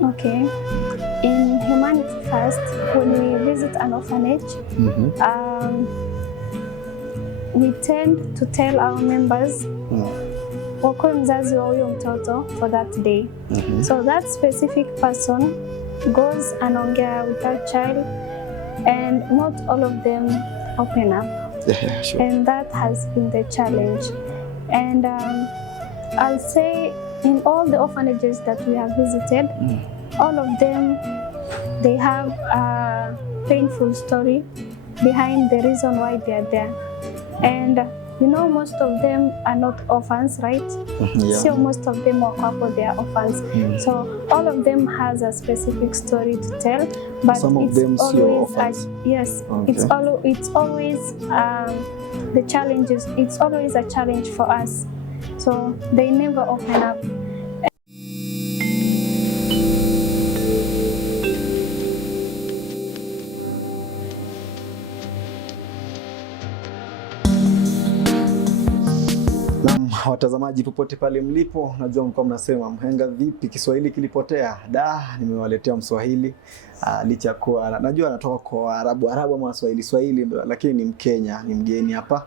Okay. In Humanity First, when we visit an orphanage, we tend to tell our members wakuwe mzazi wa huyo mtoto for that day. So that specific person goes anaongea with that child, and not all of them open up. Yeah, sure. And that has been the challenge. And I'll say in all the orphanages that we have visited, all of them, they have a painful story behind the reason why they are there. And you know, most of them are not orphans, right? Yeah. So most of them are couple, they are orphans. So all of them has a specific story to tell, but some of it's them always orphans. yes, Okay. it's always the challenges. It's always a challenge for us. So they never open up. Watazamaji popote pale mlipo, najua mko mnasema Mhenga vipi Kiswahili kilipotea? Nimewaletea Mswahili licha kuwa najua anatoka kwa Arabu ama Swahili, lakini ni Mkenya, ni mgeni hapa.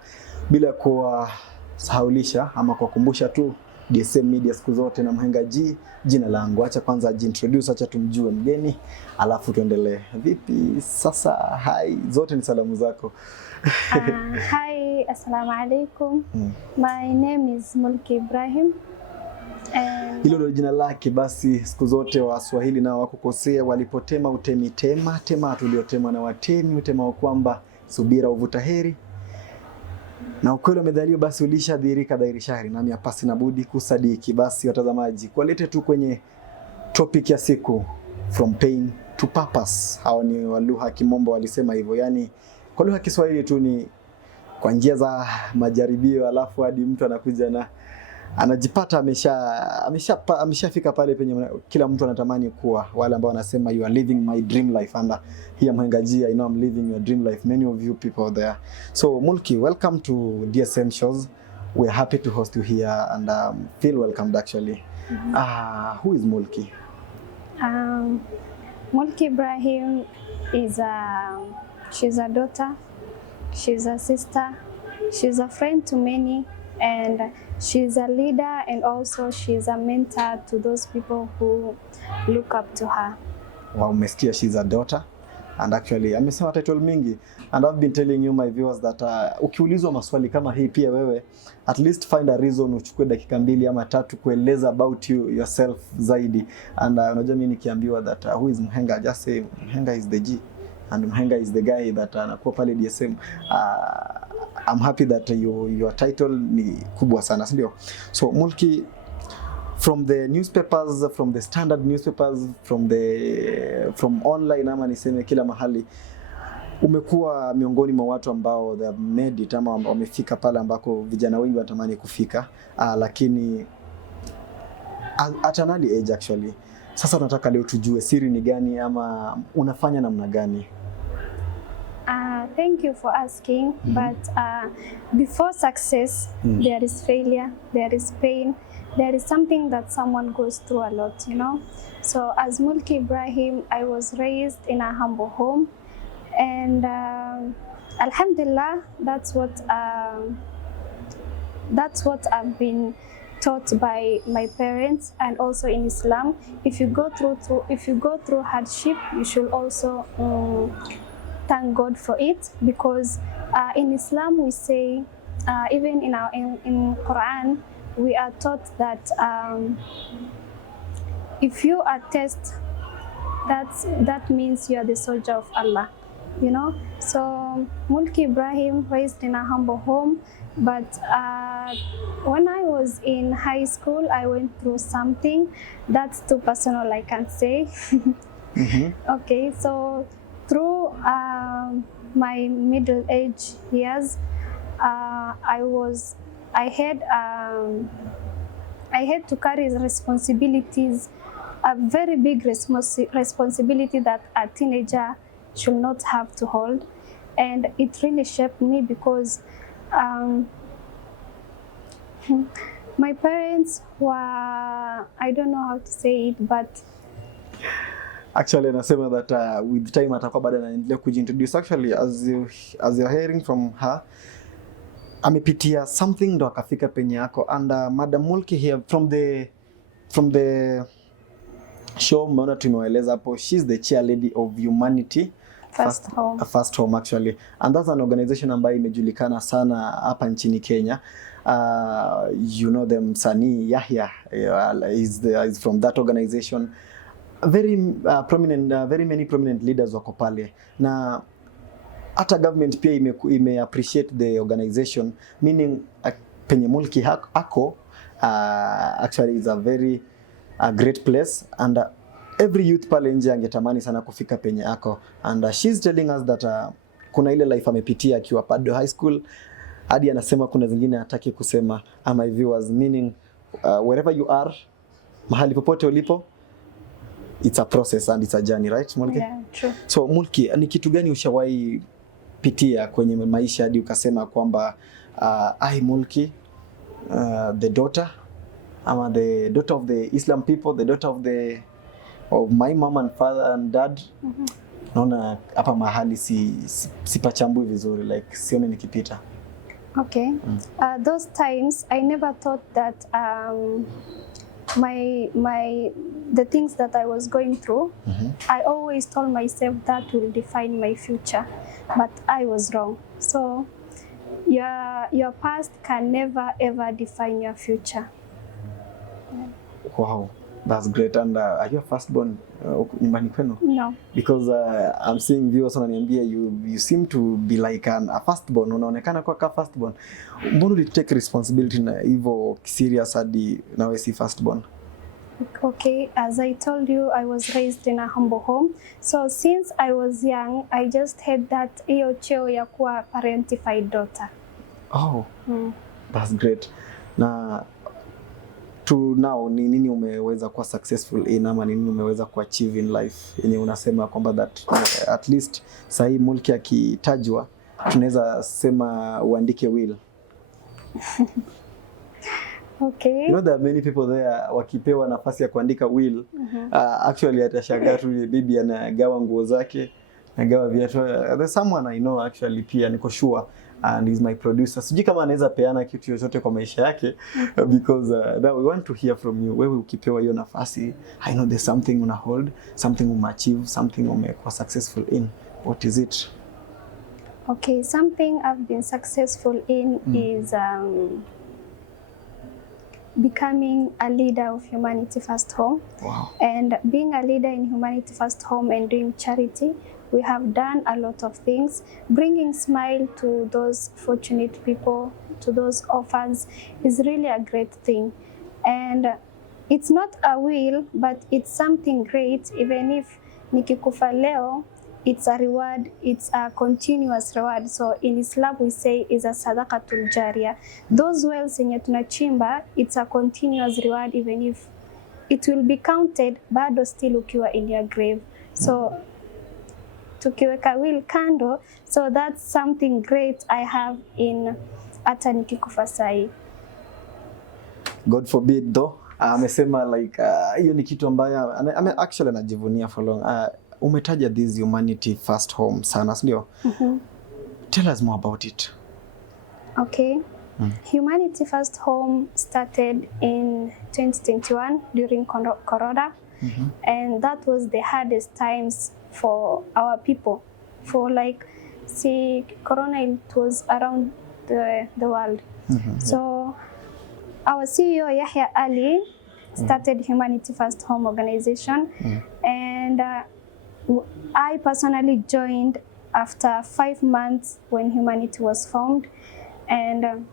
Bila kuwasahaulisha ama kuwakumbusha tu, DSM Media siku zote na Mhenga Gee, jina langu. Acha kwanza introduce, acha tumjue mgeni, alafu tuendelee. Vipi sasa? Hi, zote ni salamu zako. Hi, assalamu alaikum. My name is Mhenga Ibrahim. Hilo ndio jina lake. Basi siku zote Waswahili nao wakukosea walipotema utemi tema tuliotema na watemi utema wa kwamba subira uvuta heri, na ukweli umedhaliwa basi ulishadhihirika dhahiri shahiri, nami hapa sina budi kusadiki. Basi watazamaji, kualete tu kwenye topic ya siku, from pain to purpose. Hao ni walugha kimombo walisema hivyo, yani kwa lugha Kiswahili tu ni kwa njia za majaribio, alafu hadi mtu anakuja na anajipata ameshafika pale penye kila mtu anatamani kuwa. Wale ambao wanasema you are living my dream life, and here Mhenga Gee, I know I'm living your dream life. Many of you people there. So Mulki, welcome to DSM shows. We're happy to host you here and feel welcomed actually. Who is Mulki? Mhenga Ibrahim is she's a daughter, she's a sister, she's a friend to many, and she's a leader, and also she's a mentor to those people who look up to her. Wow, umesikia, she's a daughter, and actually amesema title mingi, and I've been telling you my viewers that ukiulizwa maswali kama hii pia wewe at least find a reason, uchukue dakika 2 ama 3 kueleza about yourself zaidi. And unajua mimi nikiambiwa that who is Mhenga, just say Mhenga is the G, and Mhenga is the guy that anakuwa pale DSM. I'm happy that your title ni kubwa sana, ndio. So Mulki, from the newspapers, from the standard newspapers, from online ama niseme kila mahali, umekuwa miongoni mwa watu ambao they have made it ama wamefika pale ambako vijana wengi wanatamani kufika, lakini at an early age actually. Sasa tunataka leo tujue siri ni gani ama unafanya namna gani? Thank you for asking, but before success, there is failure, there is pain, there is something that someone goes through a lot, you know. So as Mhenga Ibrahim, I was raised in a humble home, and Alhamdulillah, that's what I've been taught by my parents, and also in Islam. If you go through hardship, you should also thank God for it, because in Islam we say, even in Quran, we are taught that if you are tested, that means you are the soldier of Allah, you know. So Mhenga Ibrahim raised in a humble home, but when I was in high school, I went through something that's too personal, I can't say. Okay, so through my middle age years, I had to carry responsibilities, a very big responsibility that a teenager should not have to hold, and it really shaped me, because my parents were, I don't know how to say it, but Actually anasema that with time atakuwa bado anaendelea kujiintroduce. Actually as you're hearing from her, amepitia something ndo akafika penye yako. And Madam Mulki here from the show, mmeona tumewaeleza hapo, she's the chair lady of Humanity First Home actually, and that's an organization ambayo imejulikana sana hapa nchini Kenya. You know them, Sani Yahya is from that organization. Very prominent, very many prominent leaders wako pale, na hata government pia ime appreciate the organization, meaning penye Mulki ako actually is a very great place, and every youth pale nje angetamani sana kufika penye ako. And she's telling us that kuna ile life amepitia akiwa bado high school, hadi anasema kuna zingine hataki kusema. My viewers, meaning wherever you are, mahali popote ulipo, it's a process and it's a journey, right Mulki? Yeah, true. So Mulki, ni kitu gani ushawahi pitia kwenye maisha hadi ukasema kwamba Mulki, the daughter of the Islam people, the daughter of my mom and father and dad, naona hapa mahali sipachambui vizuri, like sioni nikipita. Okay. Those times I never thought that the things that I was going through, I always told myself that will define my future, but I was wrong. So your past can never ever define your future. Wow, that's great. And are you a firstborn nyumbani kwenu? No. Because I'm seeing viewers wananiambia you seem to be like a firstborn, unaonekana kwa firstborn. Mbona you take responsibility na hivyo serious hadi nawe si firstborn? Okay, as I told you, I was raised in a humble home. So since I was young, I just had that hiyo cheo ya kuwa parentified daughter. Oh, that's great. Na to now, ni nini umeweza kuwa successful in, ama nini umeweza kuachieve in life yenye unasema kwamba that at least sahi Mulki akitajwa tunaweza sema uandike will? Okay. You know there are many people there wakipewa nafasi ya kuandika will, actually atashangaa tu bibi anagawa nguo zake, anagawa viatu. There's someone I know actually pia niko sure, and he's my producer. Sijui kama anaweza peana kitu chochote kwa maisha yake, because now we want to hear from you. Wewe ukipewa hiyo nafasi, I know there's something una hold, something umeachieve, something umekuwa successful in. What is it? Okay, something I've been successful in is becoming a leader of Humanity First Home. Wow. And being a leader in Humanity First Home and doing charity, we have done a lot of things. Bringing smile to those fortunate people, to those orphans, is really a great thing. And it's not a will, but it's something great. Even if nikikufa leo, it's a reward, it's a continuous reward. So in Islam we say is a sadaqatul jariyah. Those wells yenye tunachimba, it's a continuous reward, even if it will be counted bado still ukiwa in your grave. So tukiweka will kando, so that's something great I have in hata nikikufa sahi. God forbid though. Amesema like hiyo ni kitu ambayo actually anajivunia for long. Umetaja this Humanity First Home sana, ndio? Tell us more about it. Okay. Humanity First Home started in 2021 during Corona, and that was the hardest times for our people. For like, see, Corona, it was around the world. So our CEO Yahya Ali started Humanity First Home organization, and I personally joined after 5 months when Humanity was formed. And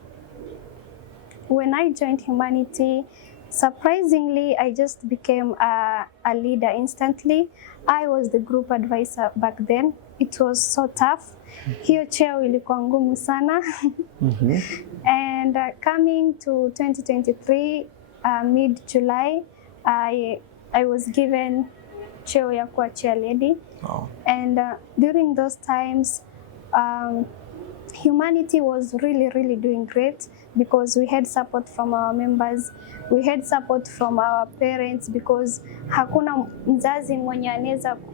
when I joined Humanity, surprisingly, I just became a leader instantly. I was the group advisor back then. It was so tough. Hiyo cheo ilikuwa ngumu sana. And coming to 2023, mid-July, I was given cheo ya kuwa chair lady. And during those times, Humanity was really doing great, because we had support from our members, we had support from our parents, because hakuna mzazi mwenye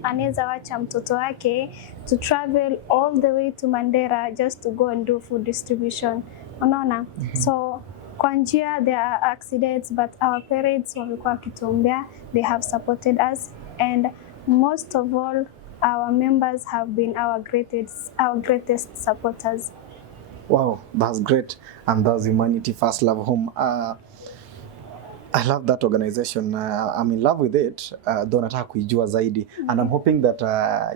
anaweza wacha mtoto wake to travel all the way to Mandera just to go and do food distribution. Unaona? So kwa njia there are accidents, but our parents wamekuwa wakituombea, they have supported us, and most of all our members have been our greatest supporters. Wow, that's great. And that's Humanity First Love Home. I love that organization. I'm in love with it. Though nataka kuijua zaidi. And I'm hoping that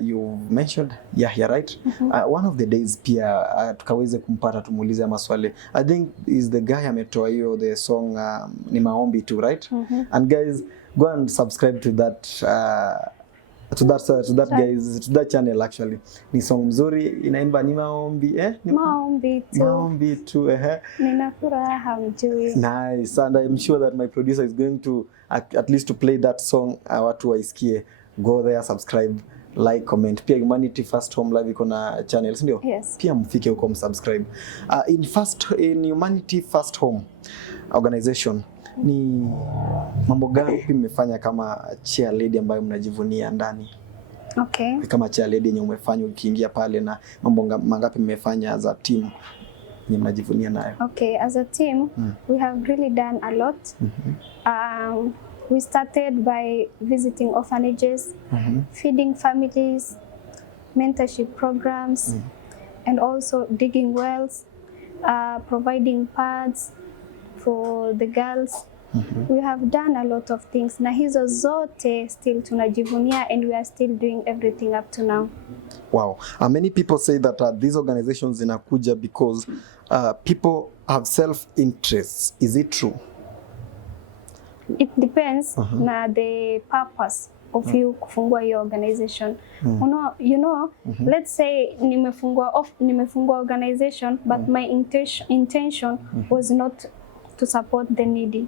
you mentioned, yeah, you're right. One of the days pia tukaweze kumpata tumuulize maswali. I think is the guy ametoa hiyo the song ni maombi tu, right? And guys, go and subscribe to that to that channel actually. Ni song mzuri inaimba ni maombi ni maombi tu nina furaha mjui. Nice, and I'm sure that my producer is going to at least to play that song watu waisikie. Go there, subscribe, like, comment. Pia Humanity First Home Live iko na channels ndio? Yes. Pia mfike huko msubscribe. In Humanity First Home organization, ni mambo gani mmefanya kama chair lady ambayo mnajivunia ndani? Okay. Kama chair lady yenye umefanya ukiingia pale, na mambo mangapi mmefanya as a team yenye mnajivunia nayo? Okay, as a team, we have really done a lot. We started by visiting orphanages, feeding families, mentorship programs, and also digging wells, providing pads for the girls. We have done a lot of things. Na hizo zote still tunajivunia, and we are still doing everything up to now. Wow. Many people say that these organizations zinakuja because people have self-interests. Is it true? It depends na the purpose of you kufungua your organization. You know, let's say nimefungua organization, but my intention was not to support the needy.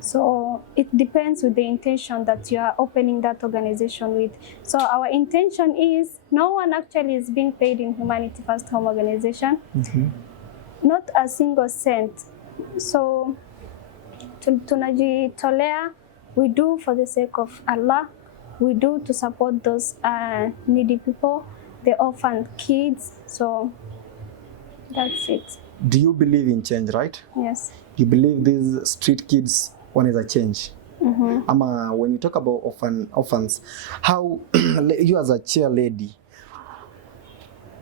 So it depends with the intention that you are opening that organization with. So our intention is, no one actually is being paid in Humanity First Home organization, not a single cent. So tunajitolea, we do for the sake of Allah, we do to support those needy people, the orphan kids. So that's it. Do you believe in change, right? Yes. You believe these street kids wanaweza change? Ama when you talk about orphans, how you as a chair lady,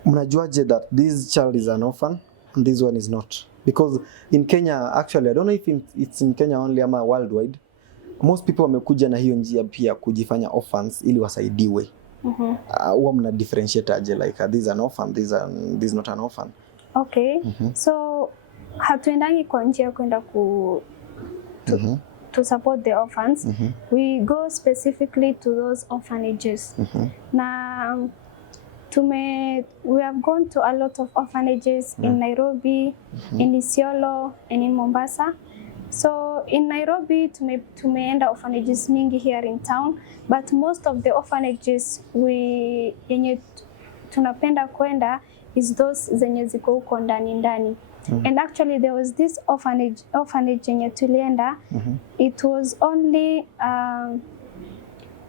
mnajuaje that this child is an orphan and this one is not? Because in Kenya, actually, I don't know if it's in Kenya only ama worldwide, most people wamekuja na hiyo njia pia kujifanya orphans ili wasaidiwe. Huwa mna differentiate aje, like this is an orphan, this is not an orphan? Okay. So hatuendangi kwa njia kwenda to support the orphans. We go specifically to those orphanages. Na we have gone to a lot of orphanages in Nairobi, in Isiolo, and in Mombasa. So in Nairobi tumeenda orphanages mingi here in town, but most of the orphanages yenye tunapenda kwenda is those zenye ziko huko ndani. And actually there was this orphanage yenye tulienda. It was only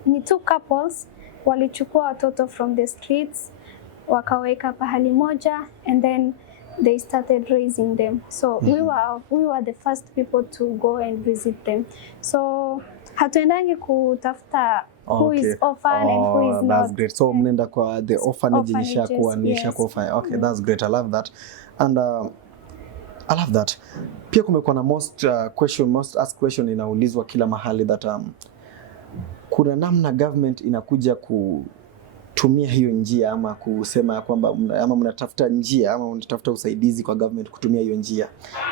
ni two couples walichukua watoto from the streets wakaweka pahali moja, and then they started raising them. So we were the first people to go and visit them. So hatuendangi kutafuta who is orphan and who is not. That's great. So mnenda kwa the orphanage nishakuwa. Okay, that's great. I love that. And I love that. Pia kumekuwa na most asked question inaulizwa kila mahali that kuna namna government inakuja kutumia hiyo njia ama kusema kwamba ama mnatafuta njia ama mnatafuta usaidizi kwa government kutumia hiyo njia,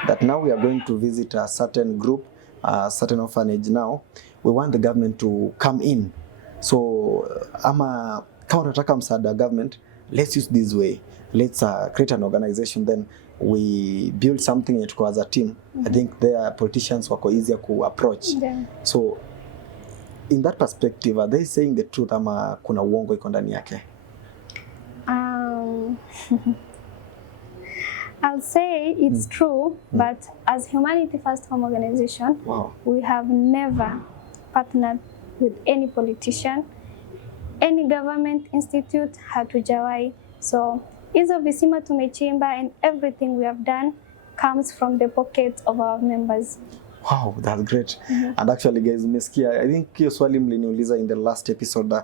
that now we are going to visit a certain group, a certain orphanage. Now we want the government to come in. So ama kama unataka msaada government, let's use this way, let's create an organization, then we build something as a team. I think their politicians wako easier ku approach. So in that perspective, are they saying the truth ama kuna uongo iko ndani yake? I'll say it's true, but as Humanity First Home organization, we have never partnered with any politician, any government institute, hatujawahi. So hizo visima tumechimba, and everything we have done comes from the pockets of our members. Wow, that's great. And actually guys, umesikia, I think hiyo swali mliniuliza in the last episode,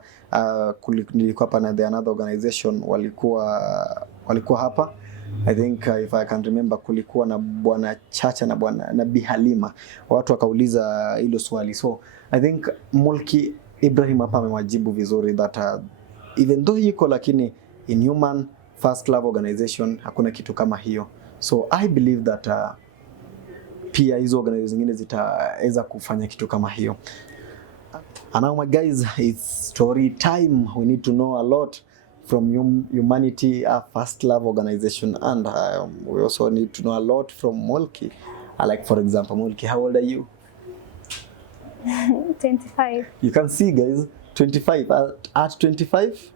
nilikuwa hapa na the another organization walikuwa hapa. I think if I can remember, kulikuwa na Bwana Chacha na Bwana Bi Halima. Watu wakauliza hilo swali. So I think Mulki Ibrahim hapa amewajibu vizuri that even though yuko, lakini in Human First Love Organization hakuna kitu kama hiyo. So I believe that pia hizo organizations zingine zitaweza kufanya kitu kama hiyo. And now my guys, it's story time. We need to know a lot from Humanity First Love Organization, and we also need to know a lot from Mulki. Like for example, Mulki, how old are you? 25. You can see guys, 25. At 25,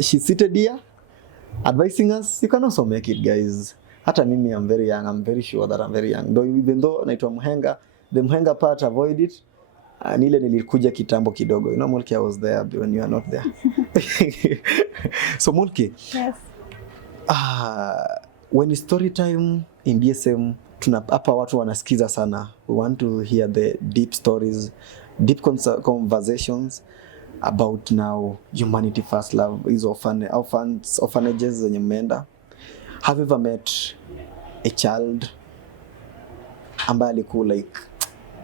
she's seated here advising us. You can also make it, guys. Hata mimi, I'm very young. I'm very sure that I'm very young. Though even though naitwa Mhenga, the Mhenga part, avoid it. Nile nilikuja kitambo kidogo. You know, Mulki, I was there when you are not there. So Mulki. Yes. When it's story time in DSM, hapa watu wanasikiza sana. We want to hear the deep stories, deep conversations about now Humanity First Love, is orphanages zenye mmeenda. Have you ever met a child ambaye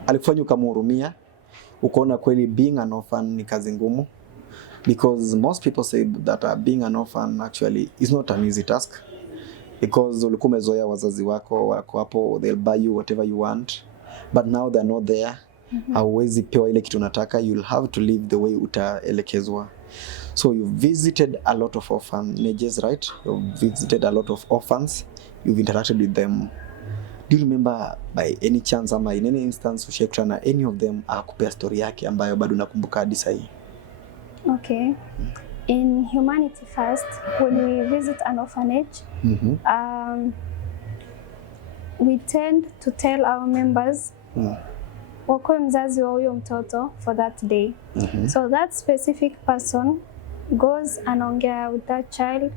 alikufanya ukamhurumia, ukaona kweli being an orphan ni kazi ngumu? Because most people say that being an orphan actually is not an easy task, because ulikuwa umezoea wazazi wako hapo, they'll buy you whatever you want, but now they're not there. Hauwezi pewa ile kitu unataka, you'll have to live the way utaelekezwa. So you've visited a lot of orphanages, right? You've visited a lot of orphans. You've interacted with them. Do you remember by any chance, ama in any instance, ushakutana any of them akupea story yake ambayo bado nakumbuka hadi sasa? Okay. In Humanity First, when we visit an orphanage, we tend to tell our members wakuwe mzazi wa huyo mtoto for that day. So that specific person goes anaongea with that child,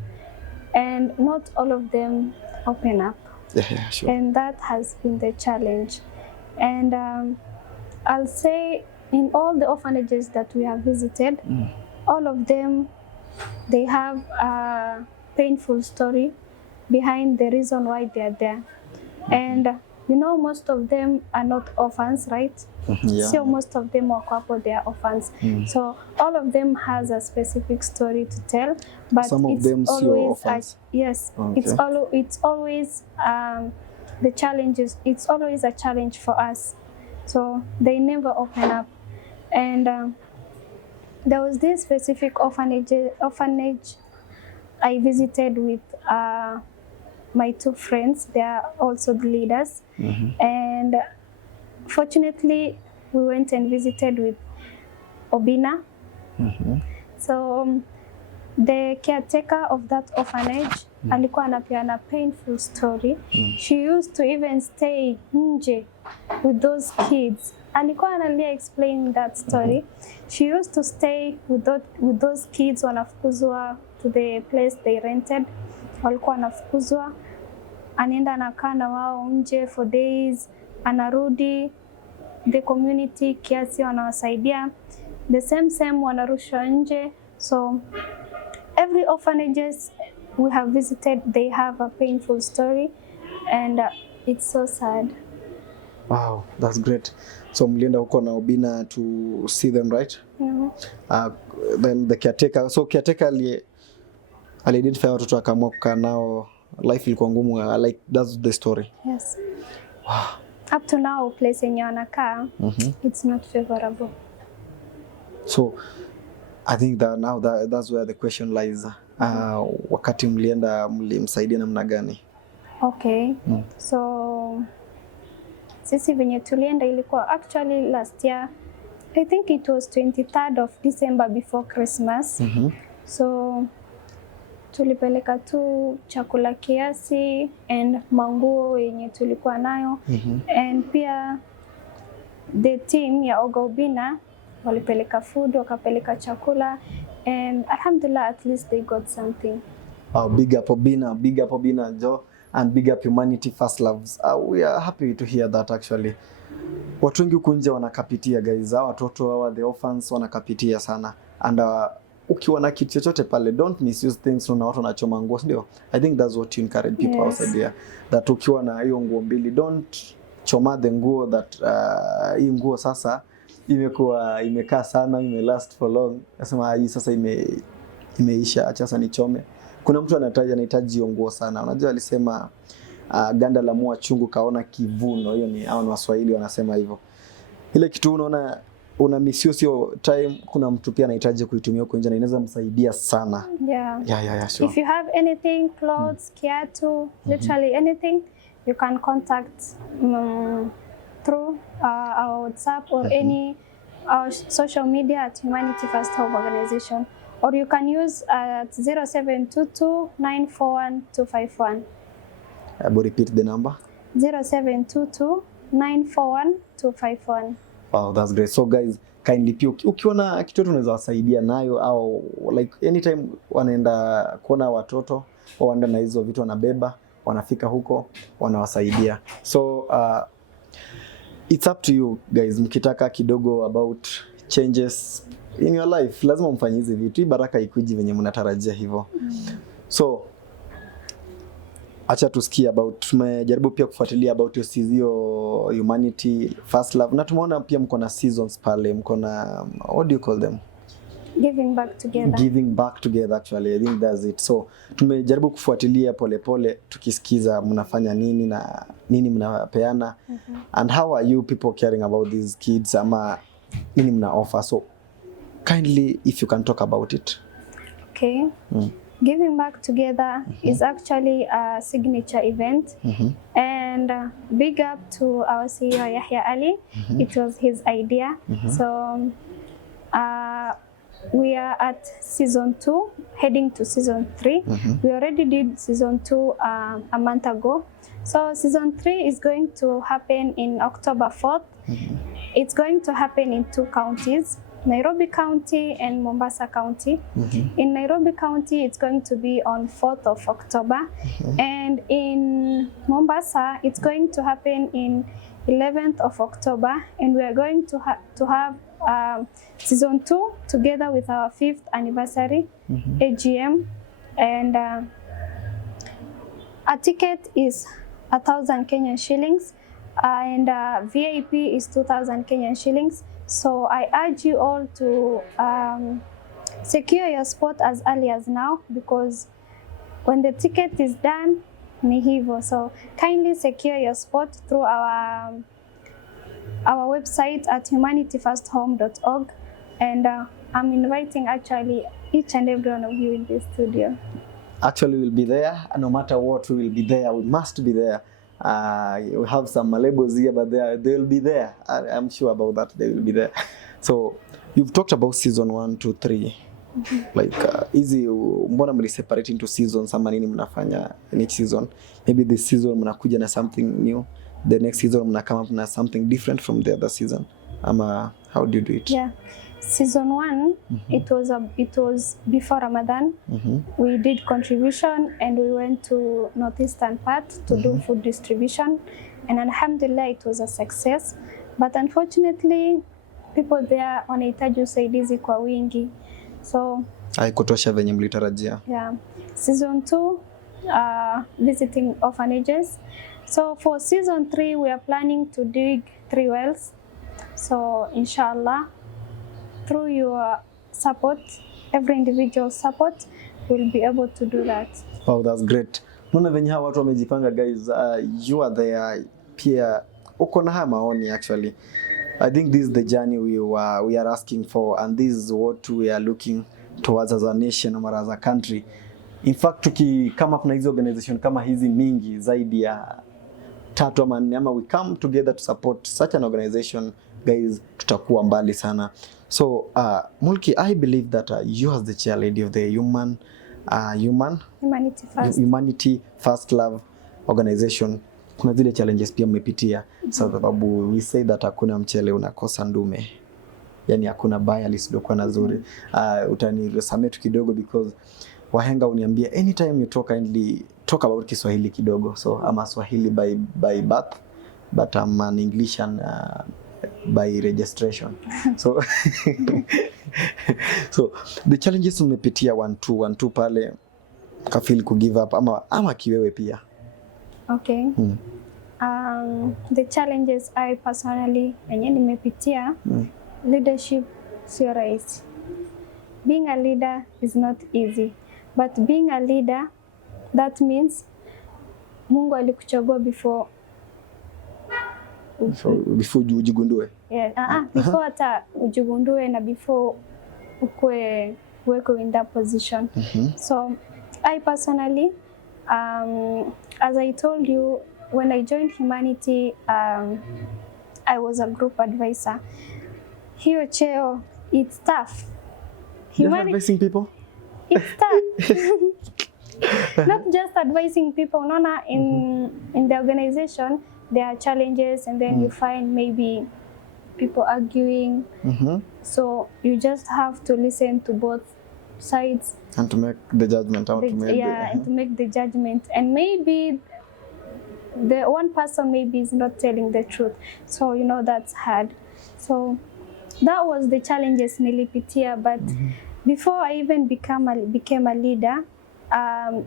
and not all of them open up. Yeah, sure. And that has been the challenge. And I'll say in all the orphanages that we have visited, all of them, they have a painful story behind the reason why they are there. And you know, most of them are not orphans, right? Yeah. So most of them wako hapo, they are orphans. So all of them has a specific story to tell, but some it's of them always orphans. Yes, okay. It's always the challenges. It's always a challenge for us. So they never open up. And there was this specific orphanage I visited with my two friends. They are also the leaders. And fortunately, we went and visited with Obina. So the caretaker of that orphanage alikuwa anapeana painful story. She used to even stay nje with those kids. Alikuwa analia explaining that story. She used to stay with those kids, wanafukuzwa to the place they rented. Walikuwa wanafukuzwa, anaenda anakaa na wao nje for days, anarudi the community kiasi wanawasaidia, the same wanarushwa nje. So every orphanages we have visited, they have a painful story, and it's so sad. Wow, that's great. So mlienda huko na Obina to see them, right? Then the caretaker, so caretaker ali-identify watoto akaamua kukaa nao, life ilikuwa ngumu, like that's the story. Yes. Wow. Up to now, place yenye wanakaa, it's not favorable. So I think that now that's where the question lies. Wakati mlienda, mlimsaidia namna gani? Okay. So sisi venye tulienda ilikuwa actually last year, I think it was 23rd of December before Christmas. So tulipeleka tu chakula kiasi and manguo yenye tulikuwa nayo. And pia the team ya Obina walipeleka food, wakapeleka chakula, and alhamdulillah at least they got something. Oh, big up Obina, Joe, and big up Humanity First Loves. We are happy to hear that actually. Watu wengi huku nje wanakapitia guys, hawa watoto hawa the orphans wanakapitia sana, and ukiwa na kitu chochote pale, don't misuse things. Una watu wanachoma nguo, ndio? I think that's what you encourage people outside here, that ukiwa na hiyo nguo mbili, don't choma the nguo that hii nguo sasa imekaa sana, last for long, nasema hii sasa imeisha, acha sasa nichome. Kuna mtu anahitaji hiyo nguo sana. Unajua alisema ganda la mua chungu kaona kivuno. Hiyo ni Waswahili wanasema hivyo. Ile kitu unaona una misuse your time, kuna mtu pia anahitaji kuitumia huko nje na inaweza msaidia sana. Yeah, sure. If you have anything, clothes, kiatu, literally anything, you can contact through our WhatsApp or any social media at Humanity First Home Organization, or you can use at 0722 941 251. Repeat the number. 0722 941 251. Wow, that's great. So guys, kindly pia ukiona kitu unaweza wasaidia nayo, au like anytime wanaenda kuona watoto au wanaenda na hizo vitu wanabeba, wanafika huko wanawasaidia. So it's up to you guys, mkitaka kidogo about changes in your life, lazima mfanye hizi vitu, baraka ikuji venye mnatarajia hivyo. So acha tusikie about, tumejaribu pia kufuatilia about hiyo Humanity First Love, na tumeona pia mko na seasons pale, mko na what do you call them? Giving back together actually, I think that's it. So tumejaribu kufuatilia pole tukisikiza mnafanya nini na nini mnapeana, and how are you people caring about these kids, ama nini mna offer. So kindly if you can talk about it. Okay. Giving Back Together is actually a signature event, and big up to our CEO Yahya Ali. It was his idea. So we are at season 2, heading to season 3. We already did season 2 a month ago. So season 3 is going to happen in October 4th. It's going to happen in 2 counties, Nairobi County and Mombasa County. In Nairobi County, it's going to be on 4th of October. And in Mombasa, it's going to happen in 11th of October. And we are going to have season 2 together with our 5th anniversary AGM. And a ticket is 1,000 Kenyan shillings, and VIP is 2,000 Kenyan shillings. So I urge you all to secure your spot as early as now, because when the ticket is done, ni hivyo. So kindly secure your spot through our website at humanityfirsthome.org, and I'm inviting actually each and every one of you in this studio. Actually, we'll be there, and no matter what, we will be there. We must be there. We have some labels here, but they will be there. I'm sure about that. They will be there. So you've talked about season 1, 2, 3. Like easy, mbona mli separate into seasons, ama nini mnafanya in each season? Maybe this season mnakuja na something new, the next season mna come up na something different from the other season, ama how do you do it? Yeah. Season 1, it was before Ramadan. We did contribution, and we went to northeastern part to do food distribution, and alhamdulillah it was a success. But unfortunately, people there wanahitaji usaidizi kwa wingi, so haikutosha venye mlitarajia. Yeah. Season 2, visiting orphanages. So for season 3, we are planning to dig 3 wells. So inshallah, through your support, every individual support, we'll be able to do that. Oh, that's great. Muna venye hawa watu wamejipanga guys, you are there, pia uko na haya maoni actually. I think this is the journey we are asking for, and this is what we are looking towards as a nation or as a country. In fact, kama kuna hizi organization kama hizi mingi zaidi ya 3 ama 4, ama we come together to support such an organization, guys, tutakuwa mbali sana. So Mulki, I believe that you as the chair lady of the Humanity First Love organization, kuna zile challenges pia mmepitia, sababu we say that hakuna mchele unakosa ndume. yani hakuna baya lisilokuwa na zuri. Utanisamee tu kidogo because wahenga uniambia anytime you talk kindly talk about Kiswahili kidogo. So I'm a Swahili by birth, but I'm an Englishan by registration. So so the challenges umepitia 1-2 pale kafeel ku give up ama kiwewe pia. Okay. The challenges I personally nimepitia, leadership sio rahisi. Being a leader is not easy, but being a leader, that means Mungu alikuchagua before ujigundue. Yeah, before hata ujigundue na before uweko in that position. So I personally, as I told you, when I joined Humanity, I was a group advisor. Hiyo cheo, it's tough. Just advising people? It's tough. Not just advising people. In the organization, there are challenges, and then you find maybe people arguing. So you just have to listen to both sides and to make the judgment. And to make the judgment. And maybe the one person maybe is not telling the truth. So that's hard. So that was the challenges nilipitia, but before I even became a leader,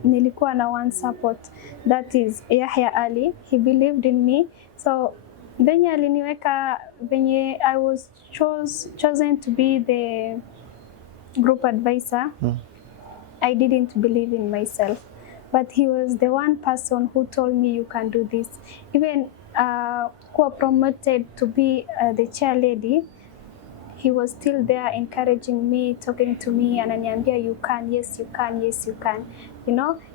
nilikuwa na one support, that is Yahya Ali. He believed in me. So venye aliniweka, venye I was chosen to be the group advisor, I didn't believe in myself, but he was the one person who told me you can do this. Even who promoted to be the chair lady, he was still there encouraging me, talking to me, and ananiambia you can, yes you can, yes you can.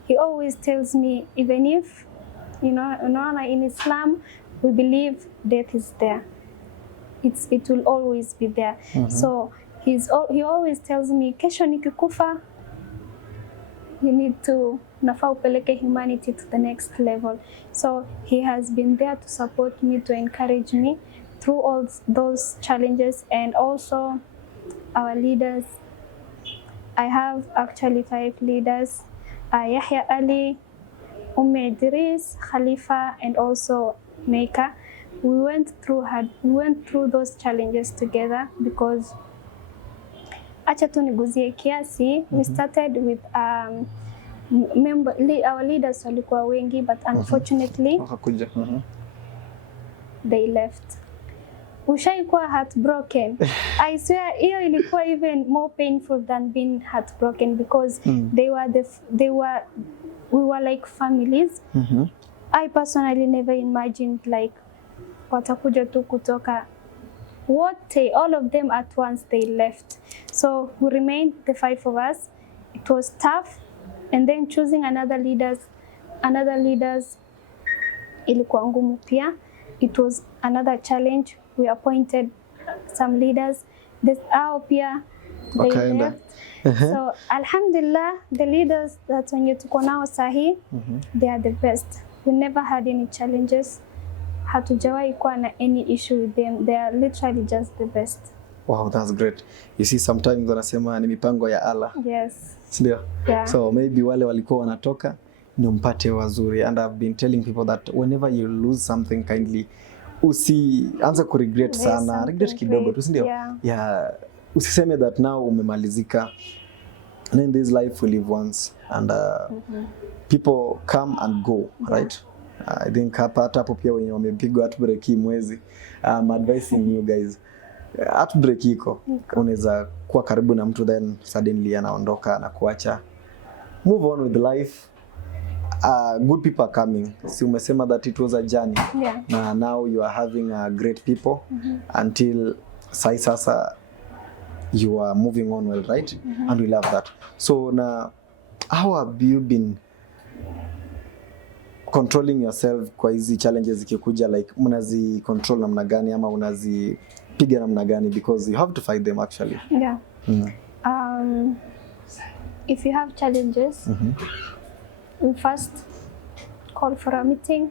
He always tells me, even if in Islam we believe death is there, it will always be there. So he always tells me, kesho nikikufa, you need to nafaa upeleke Humanity to the next level. So he has been there to support me, to encourage me through all those challenges. And also our leaders, I have actually 5 leaders, Yahya Ali, Idris, Khalifa, and also Mhenga. We went through those challenges together because acha tu niguzie kiasi. We started with our leaders walikuwa wengi, but unfortunately they left. Ushaikuwa heartbroken. I swear hiyo ilikuwa even more painful than being heartbroken because we were like families. I personally never imagined like watakuja tu kutoka wote, all of them at once they left. So we remained, the 5 of us. It was tough, and then choosing another leaders ilikuwa ngumu pia. It was another challenge. We appointed some leaders. Pia they left. So alhamdulillah, the leaders that wenye tuko nao sahi, they are the best. We never had any challenges. Hatujawahi kuwa na any issue with them. They are literally just the best. Wow, that's great. You see, sometimes wanasema ni mipango ya Allah. Yes. Sindio? Yeah. So maybe wale walikuwa wanatoka ni mpate wazuri. And I've been telling people that whenever you lose something, kindly usianze ku regret sana. Regret kidogo tu, sindio? Yeah. Usiseme that now umemalizika. And in this life we live once, and people come and go, right? I think hapo pia wenye wamepigwa heartbreak mwezi. I'm advising you guys, heartbreak iko. Unaweza kuwa karibu na mtu then suddenly anaondoka na kuacha. Move on with life. Good people are coming. Si umesema that it was a journey. Yeah. Na now you are having great people until sasa you are moving on well, right? And we love that. So now, how have you been controlling yourself kwa hizi challenges zikikuja? Like mnazi control namna gani ama unazipiga namna gani, because you have to fight them actually? Yeah. If you have challenges, we first call for a meeting,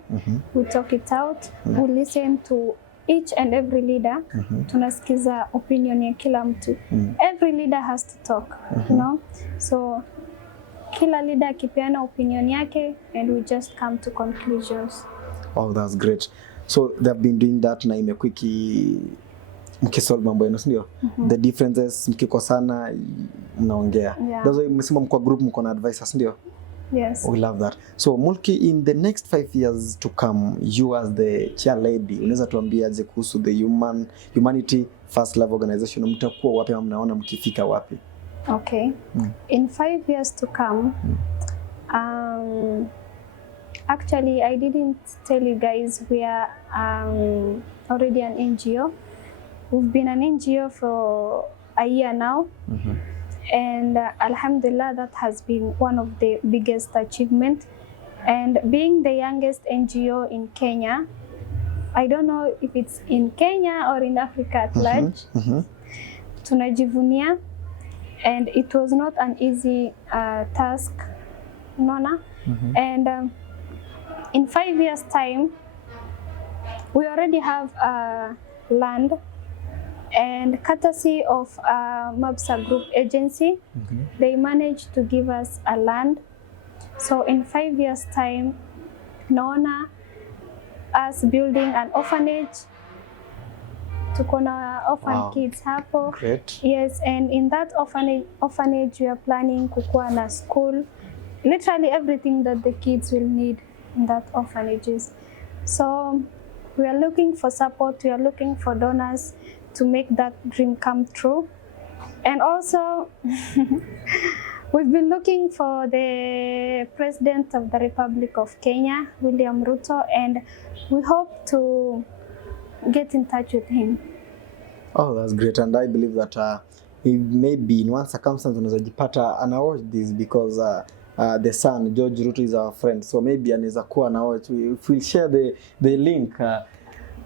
we talk it out, we listen to each and every leader tunasikiza opinion ya kila mtu. Every leader has to talk, you know. So kila leader akipeana opinion yake and we just come to conclusions. Oh, that's great. So they've been doing that na imekuwa mkisolve mambo yenu, ndio? The differences mkikosana mnaongea. That's why msema mko group mko na advisors, ndio? Yes. We love that. So Mulki, in the next 5 years to come, you as the chair lady, unaweza tuambia aje kuhusu the Humanity First Love Organization, mtakuwa wapi ama mnaona mkifika wapi? Okay. In 5 years to come, actually I didn't tell you guys we are already an NGO. We've been an NGO for a year now. And alhamdulillah, that has been one of the biggest achievements. And being the youngest NGO in Kenya, I don't know if it's in Kenya or in Africa at large, tunajivunia, and it was not an easy task, Nona. And in 5 years' time, we already have land. And courtesy of Mabsa Group Agency, they managed to give us a land. So in 5 years' time, naona us building an orphanage. Tuko na orphan kids hapo. Great. Yes, and in that orphanage we are planning kukuwa na school. Literally everything that the kids will need in that orphanages. So we are looking for support, we are looking for donors to make that dream come true. And also we've been looking for the President of the Republic of Kenya, William Ruto, and we hope to get in touch with him. Oh, that's great. And I believe that maybe in one circumstance unaweza jipata ana watch this because the son George Ruto is our friend, so maybe anaweza kuwa na watch. If we'll share the link,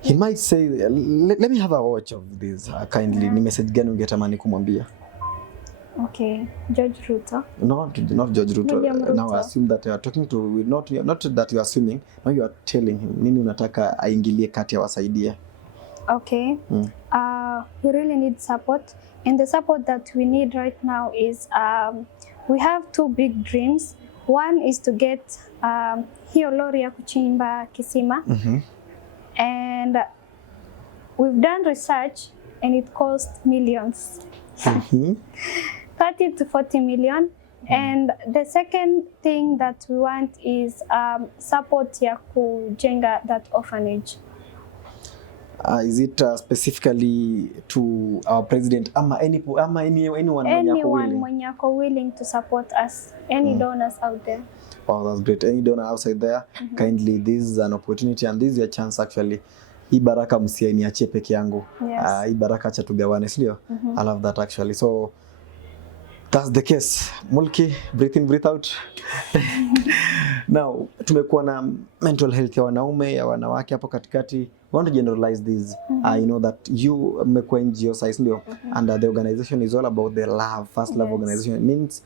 he might say, let me have a watch of this kindly. Ni message gani ungetamani kumwambia? Okay, George Ruto. No, not George Ruto. Now I assume that you are talking to, not that you are assuming, now you are telling him nini unataka aingilie kati ya wasaidie. Okay. We really need support, and the support that we need right now is we have 2 big dreams. One is to get hiyo lori ya kuchimba kisima. And we've done research and it cost millions. 30 to 40 million. And the second thing that we want is support ya kujenga that orphanage. Is it specifically to our president ama anyone mwenye ako willing to support us, any donors out there? Oh, that's great. Any donor outside there, kindly, this is an opportunity and this is a chance actually. Hii baraka msianiachie peke yangu. Hii baraka acha tugawane, sio? I love that actually. So that's the case. Mulki, breathe in, breathe out. Now, tumekuwa na mental health ya wanaume, ya wanawake hapo katikati. We want to generalize this. You know that you mmekuwa NGO size, ndio? And the organization is all about the love, first love organization. It means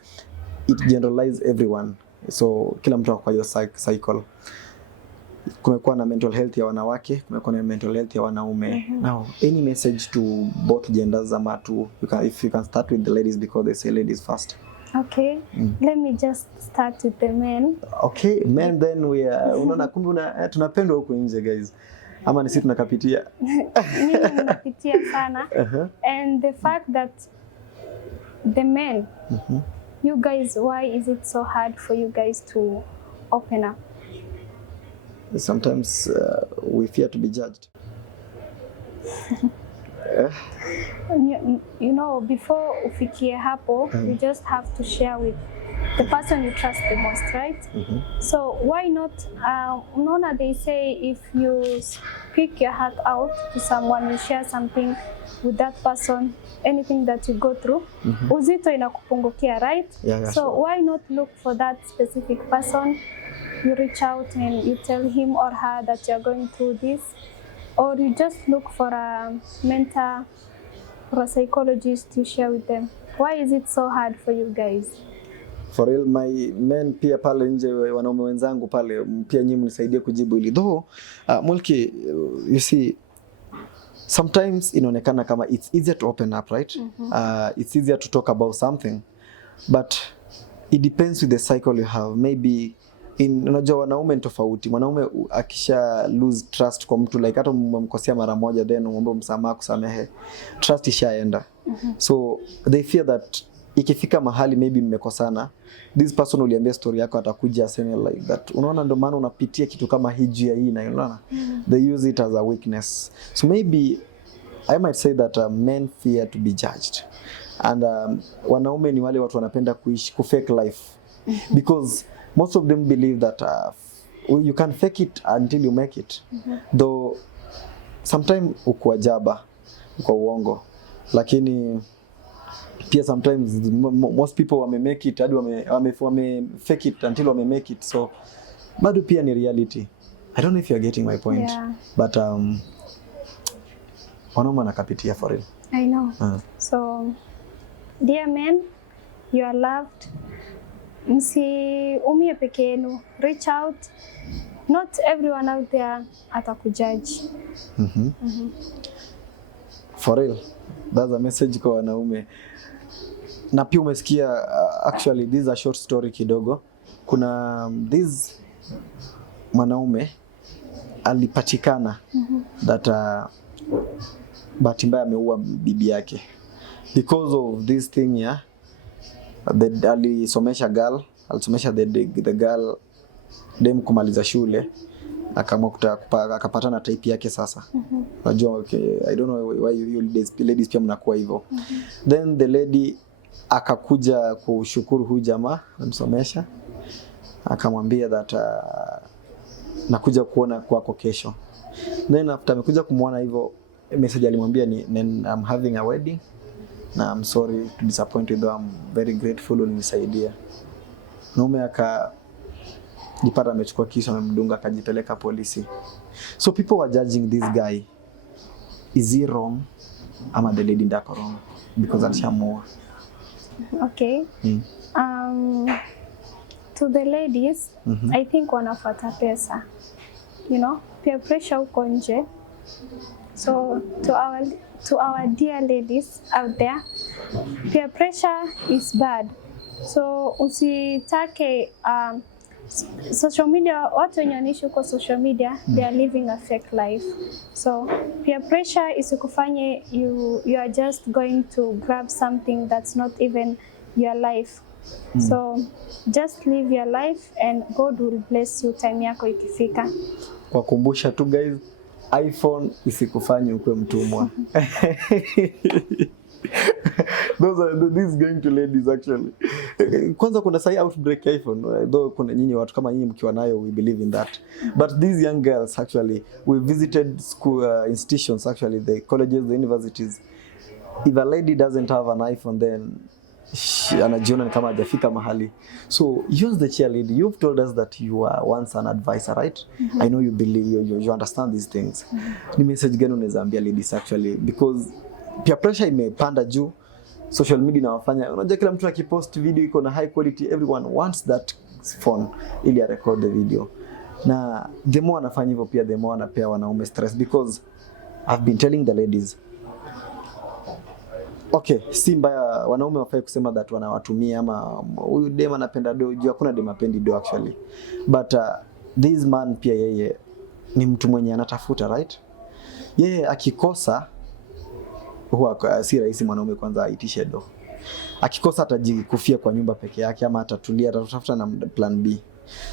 it generalize everyone. So kila mtu kwa hiyo cycle. Kumekuwa na mental health ya wanawake, kumekuwa na mental health ya wanaume. Now, any message to both genders ama to, if you can start with the ladies because they say ladies first. Okay, let me just start with the men. Okay, men then we are, unaona kumbe tunapendwa huko nje guys. Ama ni sisi tunakapitia. Mimi ninapitia sana. And the fact that the men, you guys, why is it so hard for you guys to open up? Sometimes we fear to be judged. You know, before ufikie hapo, you just have to share with the person you trust the most, right? So why not, unaona they say if you speak your heart out to someone, you share something with that person, anything that you go through, uzito inakupungukia, right? So why not look for that specific person? You reach out and you tell him or her that you're going through this, or you just look for a mentor or a psychologist to share with them. Why is it so hard for you guys? For real, my men pia pale nje, wanaume wenzangu pale, pia nyinyi mnisaidie kujibu hili. Though, Mulki, you see, sometimes inaonekana kama it's easier to open up, right? It's easier to talk about something, but it depends with the cycle you have. Maybe unajua wanaume ni tofauti. Mwanaume akisha lose trust kwa mtu, like hata mmemkosea mara moja then muombe msamaha kusamehe, trust ishaenda. So they fear that ikifika mahali maybe mmekosana, this person uliambia story yako atakuja aseme like that. Unaona, ndio maana unapitia kitu kama hii ya hii, na unaona they use it as a weakness. So maybe I might say that men fear to be judged, and wanaume ni wale watu wanapenda kuishi fake life because most of them believe that you can fake it until you make it. Though sometimes ukuajaba kwa uongo, lakini pia sometimes most people wame make it hadi wame fake it until wame make it. So bado pia ni reality. I don't know if you're getting my point. Yeah. But wanaume nakapitia for real. I know. So dear men, you are loved. Msiumie peke yenu. Reach out. Not everyone out there atakujudge. For real. That's a message kwa wanaume. Na pia umesikia actually this is a short story kidogo. Kuna this mwanaume alipatikana that bahati mbaya ameua bibi yake because of this thing. Alisomesha the girl dem kumaliza shule, akaamua akapata na type yake sasa. Unajua okay, I don't know why you ladies pia mnakuwa hivyo. Then the lady akakuja kushukuru huyu jamaa amsomesha, akamwambia that nakuja kuona kwako kesho. Then after amekuja kumuona hivyo, message alimwambia ni I'm having a wedding na I'm sorry to disappoint you, though I'm very grateful ulinisaidia. Mume akajipata amechukua kisu amemdunga akajipeleka polisi. So people were judging this guy. Is he wrong? Ama the lady ndako wrong? Because alishamuua. Okay. To the ladies, I think wanafuata pesa. You know, peer pressure huko nje. So to our dear ladies out there, peer pressure is bad. So usitake social media, watu wenye wanaishi huko social media, they are living a fake life. So peer pressure isikufanye you are just going to grab something that's not even your life. So just live your life and God will bless you time yako ikifika. Wakumbusha tu guys, iPhone isikufanye ukwe mtumwa. This is going to ladies actually. Kwanza kuna sai outbreak iPhone, though kuna nyinyi watu kama nyinyi mkiwa nayo, we believe in that. But these young girls actually, we visited school institutions actually, the colleges, the universities. If a lady doesn't have an iPhone, then anajiona kama hajafika mahali. So use the cheerleader. You've told us that you are once an advisor, right? I know you believe you understand these things. Ni message gani unaweza ambia ladies actually, because peer pressure imepanda juu, social media inawafanya, unajua kila mtu akipost video iko na high quality, everyone wants that phone ili record the video. Na the more anafanya hivyo pia the more anapea wanaume stress, because I've been telling the ladies, okay, si mbaya wanaume wafai kusema that wanawatumia ama huyu dem anapenda do, juu hakuna dem apendi do actually. But this man pia yeye ni mtu mwenye anatafuta, right? Yeye akikosa huwa si rahisi mwanaume kwanza aitishe do. Akikosa atajikufia kwa nyumba peke yake ama atatulia, atatafuta na plan B.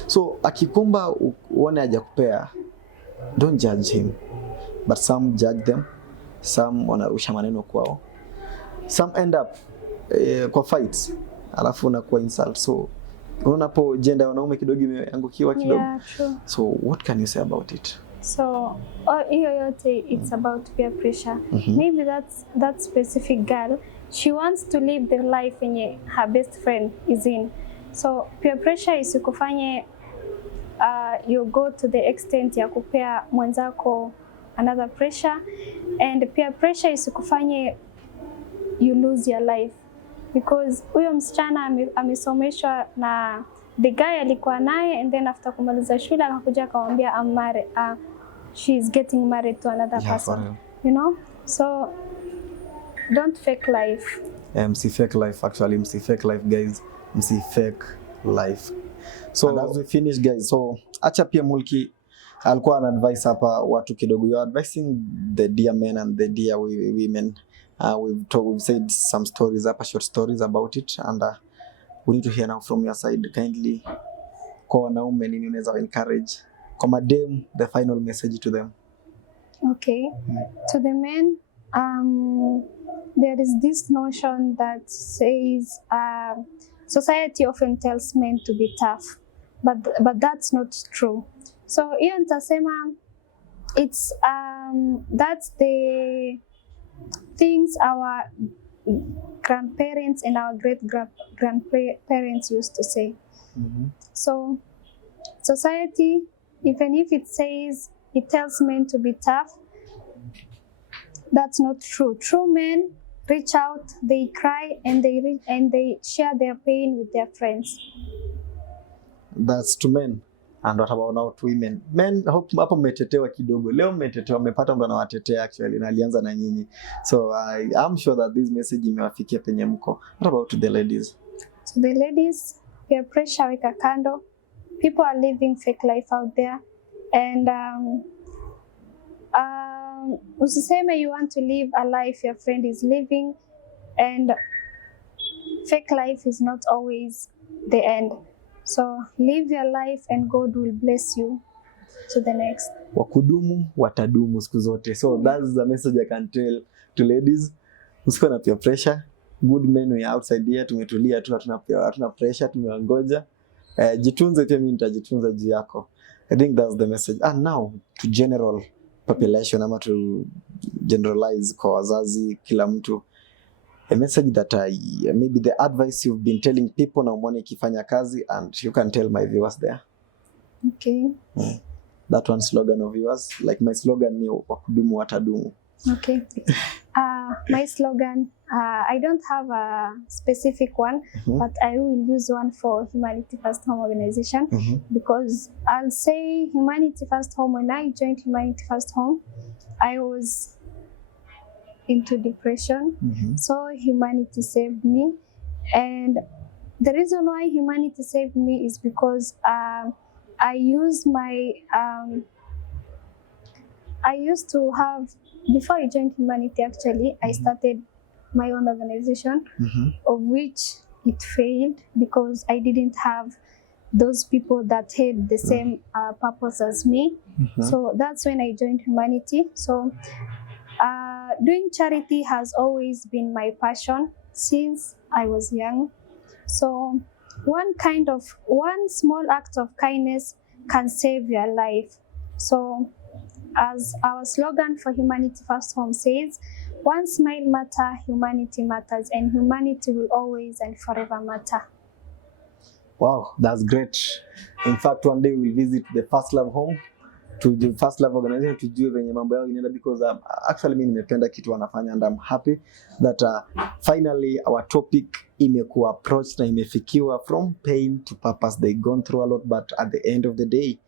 So akikomba uone hajakupea, don't judge him. But some judge them, some wanarusha maneno kwao. Some end up kwa fights, alafu unakuwa insult. So unapo gender wanaume kidogo imeangukiwa kidogo. Yeah, true. So what can you say about it? So hiyo yote it's about peer pressure. Maybe that specific girl, she wants to live the life yenye her best friend is in. So peer pressure isikufanye you go to the extent ya kupea mwenzako another pressure, and peer pressure isikufanye you lose your life, because huyo msichana amesomeshwa na the guy alikuwa naye, and then after kumaliza shule akakuja akamwambia she is getting married to another person. you know. So don't fake life. Msi fake life, actually msi fake life guys, msi fake life. So and as we finish guys, so acha pia Mulki alikuwa ana advice hapa watu kidogo. You are advising the dear men and the dear women. We've said some stories hapa, short stories about it, and we need to hear now from your side. Kindly kwa wanaume nini unaweza encourage kwa madem, the final message to them? Okay. To the men, there is this notion that says society often tells men to be tough, but that's not true. So hiyo nitasema it's that's the things our grandparents and our grandparents used to say. So society, even if it says it tells men to be tough, that's not true. True men reach out, they cry, and they share their pain with their friends. That's to men. And what about now to women? Men, hapo mmetetewa kidogo. Leo mmetetewa, mmepata mtu anawatetea actually, na alianza na nyinyi. So I'm sure that this message imewafikia penye mko. What about to the ladies? To the ladies, peer pressure weka kando. People are living fake life out there, and usiseme you want to live a life your friend is living, and fake life is not always the end. So live your life and God will bless you to the next. Wakudumu watadumu siku zote. So that's the message I can tell to ladies. Usikuwe na peer pressure. Good men we are outside here, tumetulia tu, hatuna pressure, tumewangoja. Jitunze pia, mimi nitajitunza juu yako. I think that's the message. And now to general population, ama to generalize kwa wazazi, kila mtu, a message that maybe the advice you've been telling people na umeona ikifanya kazi, and you can tell my viewers there. Okay. That one slogan of yours, like my slogan ni wakudumu watadumu. Okay. My slogan, I don't have a specific one, but I will use one for Humanity First Home organization, because I'll say Humanity First Home, when I joined Humanity First Home, I was into depression. So Humanity saved me. And the reason why Humanity saved me is because I used to have, before I joined Humanity actually, I started my own organization, of which it failed because I didn't have those people that had the same purpose as me. So that's when I joined Humanity. So doing charity has always been my passion since I was young. So one small act of kindness can save your life. So as our slogan for Humanity First Home says, one smile matters, humanity matters, and humanity will always and forever matter. Wow, that's great. In fact, one day we'll visit the First Love Home, to the First Love organization, tujue venye mambo yao inaenda, because actually mimi nimependa kitu wanafanya, and I'm happy that finally our topic imekuwa approached na imefikiwa. From pain to purpose, they gone through a lot, but at the end of the day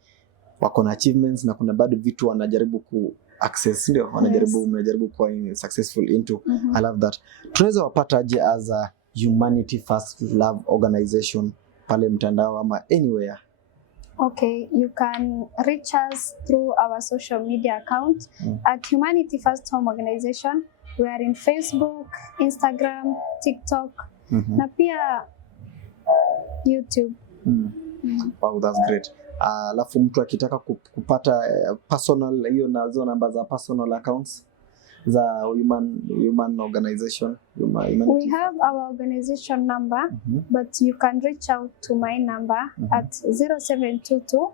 wako na achievements na kuna bado vitu wanajaribu ku access, ndio wanajaribu kuwa successful into. I love that. Tunaweza wapata aje as a Humanity First Love organization pale mtandao ama anywhere? Okay, you can reach us through our social media account at Humanity First Home Organization. We are in Facebook, Instagram, TikTok, na pia YouTube. Wow, that's great. Alafu mtu akitaka kupata personal, hiyo nazo namba za personal accounts za human organization. We have our organization number, but you can reach out to my number at 0722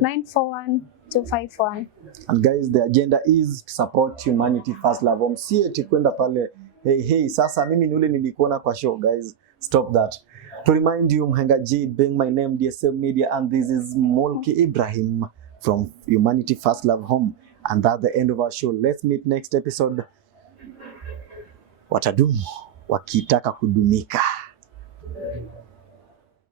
941 251. And guys, the agenda is to support Humanity First Love Home. Si eti kwenda pale hey sasa mimi ni ule nilikuona kwa show. Guys, stop that. To remind you, Mhenga Gee being my name, DSM Media, and this is Molki Ibrahim from Humanity First Love Home. And that's the end of our show. Let's meet next episode. Watadumu wakitaka kudumika.